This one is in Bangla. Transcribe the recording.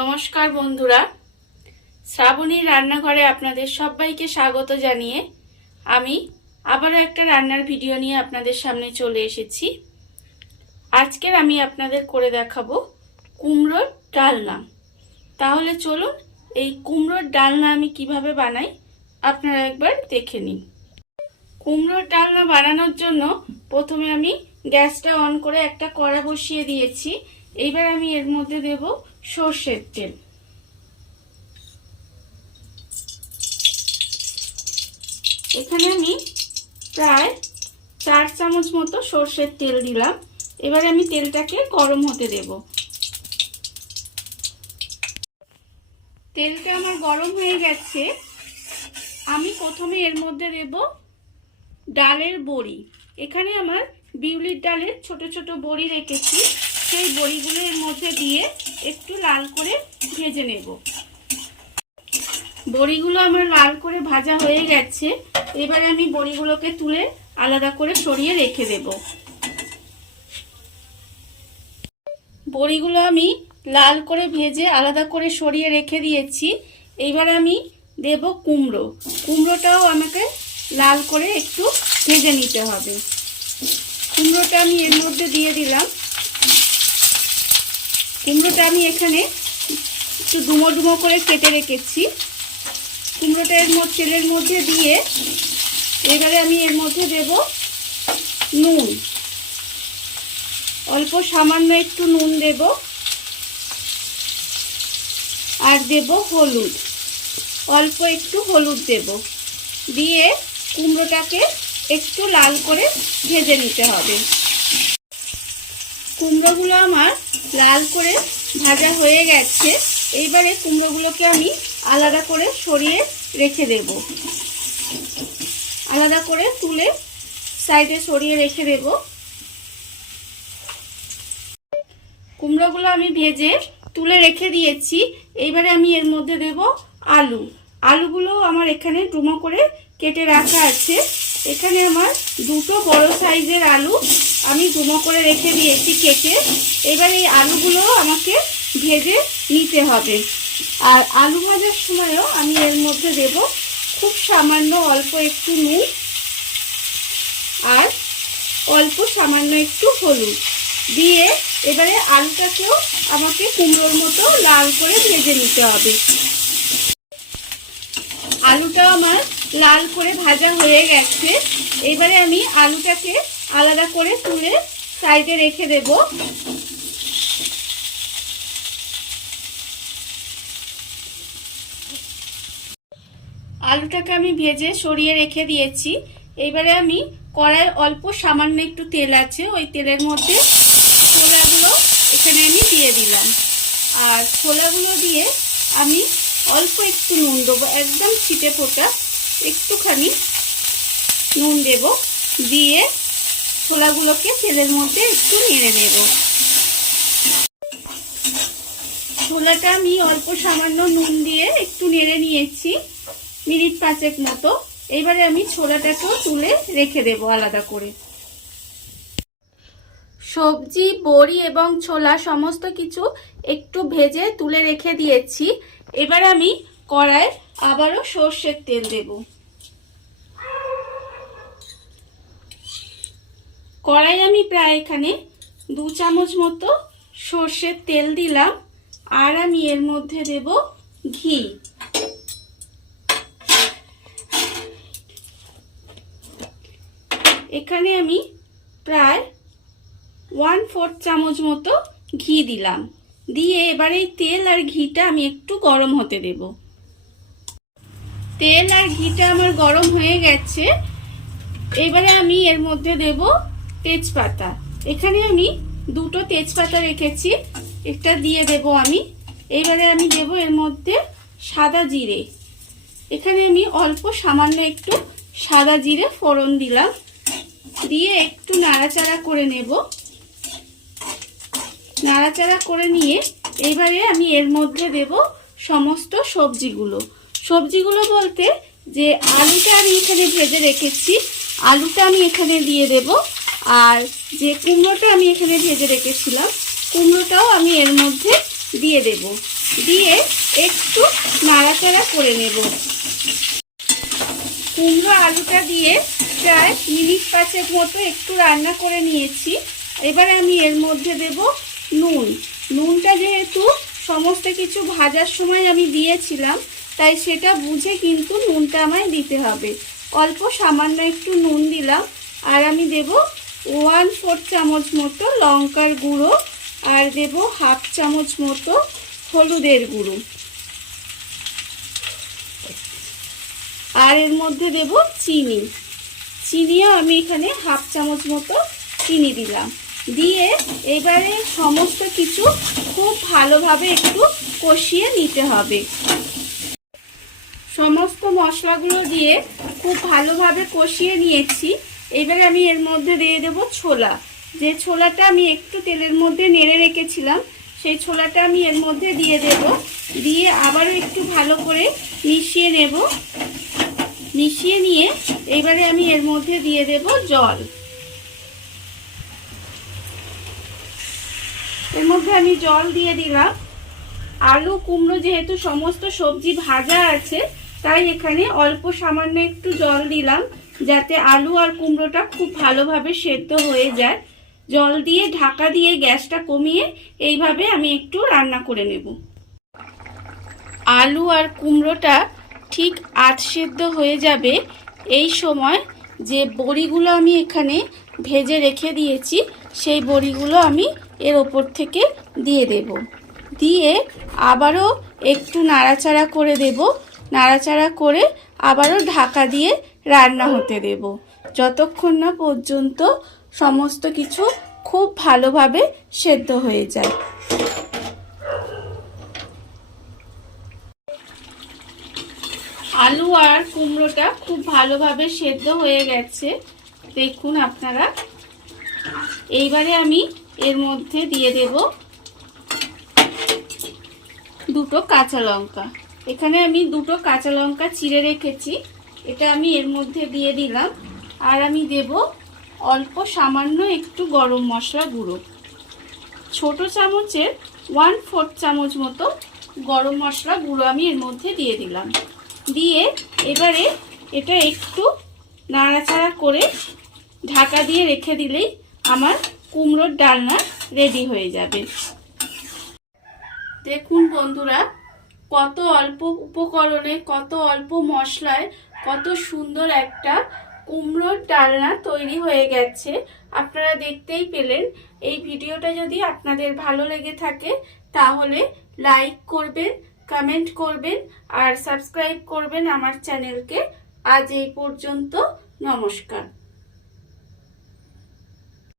নমস্কার বন্ধুরা, শ্রাবণীর রান্নাঘরে আপনাদের সবাইকে স্বাগত জানিয়ে আমি আবারও একটা রান্নার ভিডিও নিয়ে আপনাদের সামনে চলে এসেছি। আজকের আমি আপনাদের করে দেখাবো কুমড়োর ডালনা। তাহলে চলুন এই কুমড়োর ডালনা আমি কিভাবে বানাই আপনারা একবার দেখে নিন। কুমড়োর ডালনা বানানোর জন্য প্রথমে আমি গ্যাসটা অন করে একটা কড়া বসিয়ে দিয়েছি। এইবার আমি এর মধ্যে দেব সর্ষের তেল। এখানে আমি প্রায় 4 চামচ মতো সর্ষের তেল দিলাম। এবার আমি তেলটাকে গরম হতে দেব। তেলটা আমার গরম হয়ে গেছে। আমি প্রথমে এর মধ্যে দেব ডালের বড়ি। এখানে আমার বিউলির ডালের ছোট ছোট বড়ি রেখেছি, সেই বড়িগুলো এর মধ্যে দিয়ে একটু লাল করে ভেজে নেব। বড়িগুলো আমার লাল করে ভাজা হয়ে গেছে। এবারে আমি বড়িগুলোকে তুলে আলাদা করে সরিয়ে রেখে দেব। বড়িগুলো আমি লাল করে ভেজে আলাদা করে সরিয়ে রেখে দিয়েছি। এইবার আমি দেব কুমড়ো। কুমড়োটাও আমাকে লাল করে একটু ভেজে নিতে হবে। কুমড়োটা আমি এর মধ্যে দিয়ে দিলাম। কুমড়োটা আমি এখানে একটু ডুমো ডুমো করে কেটে রেখেছি। কুমড়োটা এর মধ্যে তেলের মধ্যে দিয়ে এবারে আমি এর মধ্যে দেব নুন। অল্প সামান্য একটু নুন দেব আর দেব হলুদ। অল্প একটু হলুদ দেব, দিয়ে কুমড়োটাকে একটু লাল করে ভেজে নিতে হবে। কুমড়োগুলো আমার লাল করে ভাজা হয়ে গেছে। এইবারে কুমড়োগুলোকে আমি আলাদা করে সরিয়ে রেখে দেব। আলাদা করে তুলে সাইডে সরিয়ে রেখে দেব। কুমড়োগুলো আমি ভেজে তুলে রেখে দিয়েছি। এইবারে আমি এর মধ্যে দেব আলু। আলুগুলো আমার এখানে ডুমো করে কেটে রাখা আছে। এখানে আমার দুটো বড় সাইজের আলু আমি ডুমো করে রেখে দিয়েছি কেটে। এবার এই আলুগুলো আমাকে ভেজে নিতে হবে। আর আলু ভাজার সময়ও আমি এর মধ্যে দেব খুব সামান্য অল্প একটু নুন আর অল্প সামান্য একটু হলুদ দিয়ে এবারে আলুটাকেও আমাকে কুমড়োর মতো লাল করে ভেজে নিতে হবে। আলুটা আমার লাল করে ভাজা হয়ে গেছে। এবারে আমি আলুটাকে আলাদা করে তুলে সাইডে রেখে দেব। আলুটাকে আমি ভেজে সরিয়ে রেখে দিয়েছি। এবারে আমি কড়াই অল্প সামান্য একটু তেল আছে, ওই তেলের মধ্যে ছোলাগুলো এখানে আমি দিয়ে দিলাম। আর ছোলাগুলো দিয়ে আমি অল্প একটু নুন দেবো, একদম ছিটে ফোটা একটুখানি নুন দেব, দিয়ে ছোলাগুলোকে তেলের মধ্যে একটু নেড়ে নেব। ছোলাটা আমি অল্প সামান্য নুন দিয়ে একটু নেড়ে নিয়েছি মিনিট 5 মতো। এবারে আমি ছোলাটাকেও তুলে রেখে দেব আলাদা করে। সবজি, বড়ি এবং ছোলা সমস্ত কিছু একটু ভেজে তুলে রেখে দিয়েছি। এবার আমি কড়াই আবারও সর্ষের তেল দেব। কড়াই আমি প্রায় এখানে 2 চামচ মতো সর্ষের তেল দিলাম। আর আমি এর মধ্যে দেব ঘি। এখানে আমি প্রায় 1/4 চামচ মতো ঘি দিলাম, দিয়ে এবার এই তেল আর ঘিটা আমি একটু গরম হতে দেব। তেল আর ঘিটা আমার গরম হয়ে গেছে। এবারে আমি এর মধ্যে দেব তেজপাতা। এখানে আমি 2টো তেজপাতা রেখেছি, একটা দিয়ে দেব আমি। এবারে আমি দেব এর মধ্যে সাদা জিরে। এখানে আমি অল্প সামান্য একটু সাদা জিরে ফোড়ন দিলাম, দিয়ে একটু নাড়াচাড়া করে নেব। নাড়াচাড়া করে নিয়ে এবারে আমি এর মধ্যে দেব সমস্ত সবজিগুলো। সবজিগুলো বলতে যে আলুটা আমি এখানে ভেজে রেখেছি, আলুটা আমি এখানে দিয়ে দেব। আর যে কুমড়োটা আমি এখানে ভেজে রেখেছিলাম, কুমড়োটাও আমি এর মধ্যে দিয়ে দেব। দিয়ে একটু নাড়াচাড়া করে নেব। কুমড়ো আলুটা দিয়ে প্রায় মিনিট 5 মতো একটু রান্না করে নিয়েছি। এবারে আমি এর মধ্যে দেব নুন। নুনটা যেহেতু সমস্ত কিছু ভাজার সময় আমি দিয়েছিলাম, তাই সেটা বুঝে কিন্তু নুনটা আমায় দিতে হবে। অল্প সামান্য একটু নুন দিলাম। আর আমি দেব 1/4 চামচ মতো লঙ্কার গুঁড়ো, আর দেব 1/2 চামচ মতো হলুদের গুঁড়ো, আর এর মধ্যে দেব চিনি। চিনিও আমি এখানে 1/2 চামচ মতো চিনি দিলাম। দিয়ে এবারে সমস্ত কিছু খুব ভালোভাবে একটু কষিয়ে নিতে হবে। সমস্ত মশলাগুলো দিয়ে খুব ভালোভাবে কষিয়ে নিয়েছি। এবারে আমি এর মধ্যে দিয়ে দেব ছোলা। যে ছোলাটা আমি একটু তেলের মধ্যে নেড়ে রেখেছিলাম, সেই ছোলাটা আমি এর মধ্যে দিয়ে দেব। দিয়ে আবারও একটু ভালো করে মিশিয়ে নেব। মিশিয়ে নিয়ে এবারে আমি এর মধ্যে দিয়ে দেব জল। এর মধ্যে আমি জল দিয়ে দিলাম। আলু কুমড়ো যেহেতু সমস্ত সবজি ভাজা আছে, তাই এখানে অল্প সামান্য একটু জল দিলাম, যাতে আলু আর কুমড়োটা খুব ভালোভাবে সেদ্ধ হয়ে যায়। জল দিয়ে ঢাকা দিয়ে গ্যাসটা কমিয়ে এইভাবে আমি একটু রান্না করে নেব। আলু আর কুমড়োটা ঠিক আধ সেদ্ধ হয়ে যাবে। এই সময় যে বড়িগুলো আমি এখানে ভেজে রেখে দিয়েছি, সেই বড়িগুলো আমি এর ওপর থেকে দিয়ে দেব। দিয়ে আবারও একটু নাড়াচাড়া করে দেব। নাড়াচাড়া করে আবারও ঢাকা দিয়ে রান্না হতে দেব, যতক্ষণ না পর্যন্ত সমস্ত কিছু খুব ভালোভাবে সেদ্ধ হয়ে যায়। আলু আর কুমড়োটা খুব ভালোভাবে সেদ্ধ হয়ে গেছে, দেখুন আপনারা। এইবারে আমি এর মধ্যে দিয়ে দেব 2টো কাঁচা লঙ্কা। এখানে আমি 2টো কাঁচা লঙ্কা চিড়ে রেখেছি, এটা আমি এর মধ্যে দিয়ে দিলাম। আর আমি দেব অল্প সামান্য একটু গরম মশলা গুঁড়ো। ছোট চামচের 1/4 চামচ মতো গরম মশলা গুঁড়ো আমি এর মধ্যে দিয়ে দিলাম। দিয়ে এবারে এটা একটু নাড়াচাড়া করে ঢাকা দিয়ে রেখে দিলেই আমার কুমড়োর ডালনা রেডি হয়ে যাবে। দেখুন বন্ধুরা, কত অল্প উপকরণে, কত অল্প মশলায় কত সুন্দর একটা কুমড়োর ডালনা তৈরি হয়ে গেছে। আপনারা দেখতেই পেলেন। এই ভিডিওটা যদি আপনাদের ভালো লেগে থাকে তাহলে লাইক করবেন, কমেন্ট করবেন আর সাবস্ক্রাইব করবেন আমার চ্যানেলকে। আজ এই পর্যন্ত, নমস্কার।